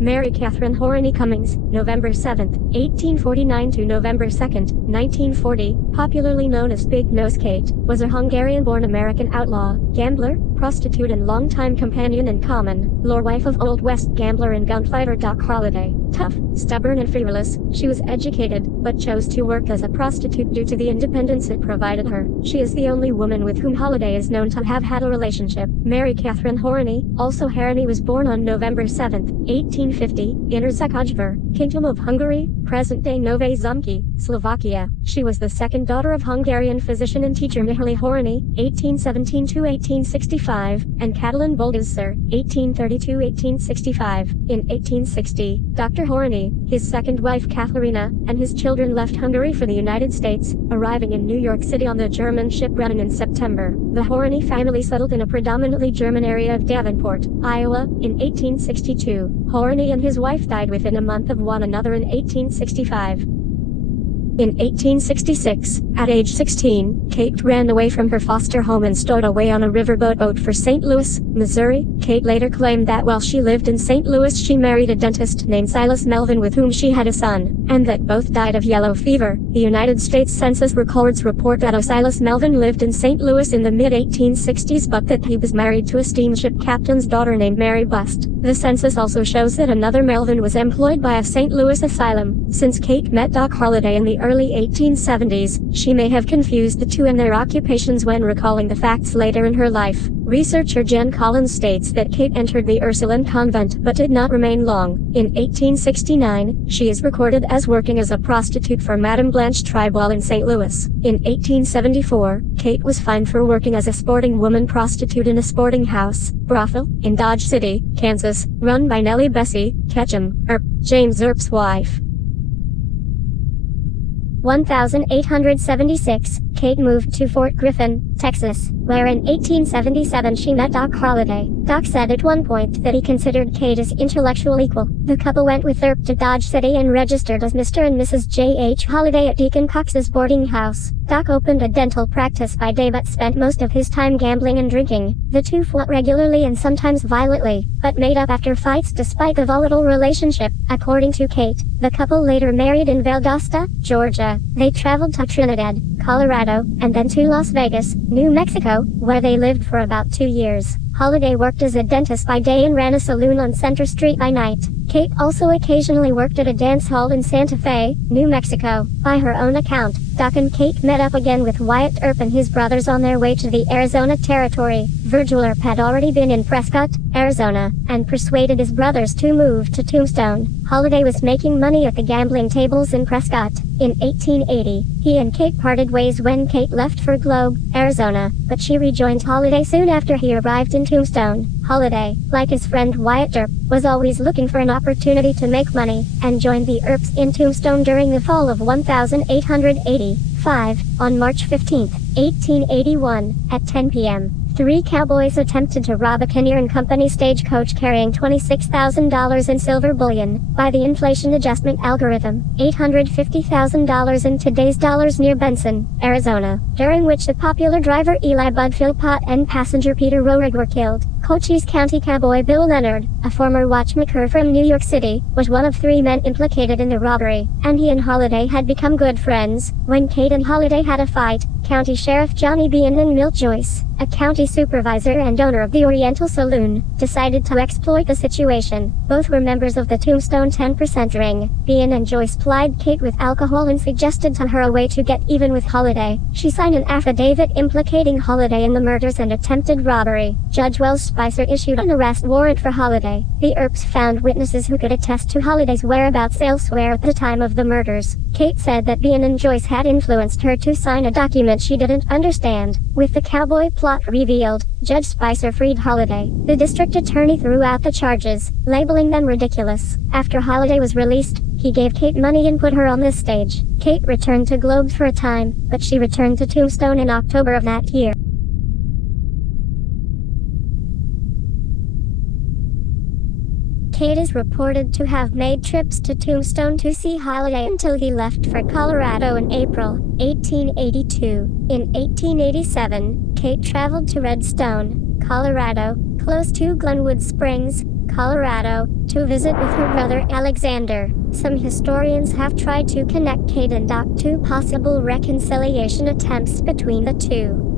Mary Catherine Horney Cummings, November 7, 1849 to November 2, 1940, popularly known as Big Nose Kate, was a Hungarian-born American outlaw, gambler, prostitute and longtime companion and common law wife of Old West gambler and gunfighter Doc Holliday. Tough, stubborn and frivolous, she was educated, but chose to work as a prostitute due to the independence it provided her. She is the only woman with whom Holliday is known to have had a relationship. Mary Catherine Horney, also Horney, was born on November 7, 1850, in Schafer, Kingdom of Hungary, present-day Nové Zámky, Slovakia. She was the second daughter of Hungarian physician and teacher Mihály Horney, 1817 to 1865, and Katalin Boldizsar, 1832-1865. In 1860, Dr. Horney, his second wife Katharina, and his children left Hungary for the United States, arriving in New York City on the German ship Brennan in September. The Horney family settled in a predominantly German area of Davenport, Iowa, in 1862. Horney and his wife died within a month of one another in 1865. In 1866, at age 16, Kate ran away from her foster home and stowed away on a riverboat boat for St. Louis, Missouri. Kate later claimed that while she lived in St. Louis she married a dentist named Silas Melvin with whom she had a son, and that both died of yellow fever. The United States Census records report that Silas Melvin lived in St. Louis in the mid-1860s but that he was married to a steamship captain's daughter named Mary Bust. The census also shows that another Melvin was employed by a St. Louis asylum. Since Kate met Doc Holliday in the early 1870s, she may have confused the two and their occupations when recalling the facts later in her life. Researcher Jen Collins states that Kate entered the Ursuline convent but did not remain long. In 1869, she is recorded as working as a prostitute for Madame Blanche Tribal in St. Louis. In 1874, Kate was fined for working as a sporting woman prostitute in a sporting house, brothel, in Dodge City, Kansas, run by Nellie Bessie Ketchum, James Earp's wife. 1876, Kate moved to Fort Griffin, Texas, where in 1877 she met Doc Holliday. Doc said at one point that he considered Kate his intellectual equal. The couple went with Earp to Dodge City and registered as Mr. and Mrs. J.H. Holliday at Deacon Cox's boarding house. Doc opened a dental practice by day but spent most of his time gambling and drinking. The two fought regularly and sometimes violently, but made up after fights despite the volatile relationship. According to Kate, the couple later married in Valdosta, Georgia. They traveled to Trinidad, Colorado, and then to Las Vegas, New Mexico, where they lived for about 2 years. Holliday worked as a dentist by day and ran a saloon on Center Street by night. Kate also occasionally worked at a dance hall in Santa Fe, New Mexico. By her own account, Doc and Kate met up again with Wyatt Earp and his brothers on their way to the Arizona Territory. Virgil Earp had already been in Prescott, Arizona, and persuaded his brothers to move to Tombstone. Holliday was making money at the gambling tables in Prescott. In 1880, he and Kate parted ways when Kate left for Globe, Arizona, but she rejoined Holliday soon after he arrived in Tombstone. Holliday, like his friend Wyatt Earp, was always looking for an opportunity to make money, and joined the Earps in Tombstone during the fall of 1885. On March 15, 1881, at 10 p.m., 3 cowboys attempted to rob a Kinnear and Company stagecoach carrying $26,000 in silver bullion. By the inflation adjustment algorithm, $850,000 in today's dollars near Benson, Arizona, during which the popular driver Eli Bud Philpott and passenger Peter Roerig were killed. Cochise County cowboy Bill Leonard, a former watchmaker from New York City, was one of 3 men implicated in the robbery, and he and Holliday had become good friends. When Kate and Holliday had a fight, County Sheriff Johnny Bean and Milt Joyce, a county supervisor and owner of the Oriental Saloon, decided to exploit the situation. Both were members of the Tombstone 10% ring. Bean and Joyce plied Kate with alcohol and suggested to her a way to get even with Holliday. She signed an affidavit implicating Holliday in the murders and attempted robbery. Judge Wells Spicer issued an arrest warrant for Holliday. The Earps found witnesses who could attest to Holliday's whereabouts elsewhere at the time of the murders. Kate said that Bean and Joyce had influenced her to sign a document she didn't understand. With the cowboy plot revealed, Judge Spicer freed Holliday. The district attorney threw out the charges, labeling them ridiculous. After Holliday was released, he gave Kate money and put her on the stage. Kate returned to Globe for a time, but she returned to Tombstone in October of that year. Kate is reported to have made trips to Tombstone to see Holliday until he left for Colorado in April 1882. In 1887, Kate traveled to Redstone, Colorado, close to Glenwood Springs, Colorado, to visit with her brother Alexander. Some historians have tried to connect Kate and Doc to possible reconciliation attempts between the two.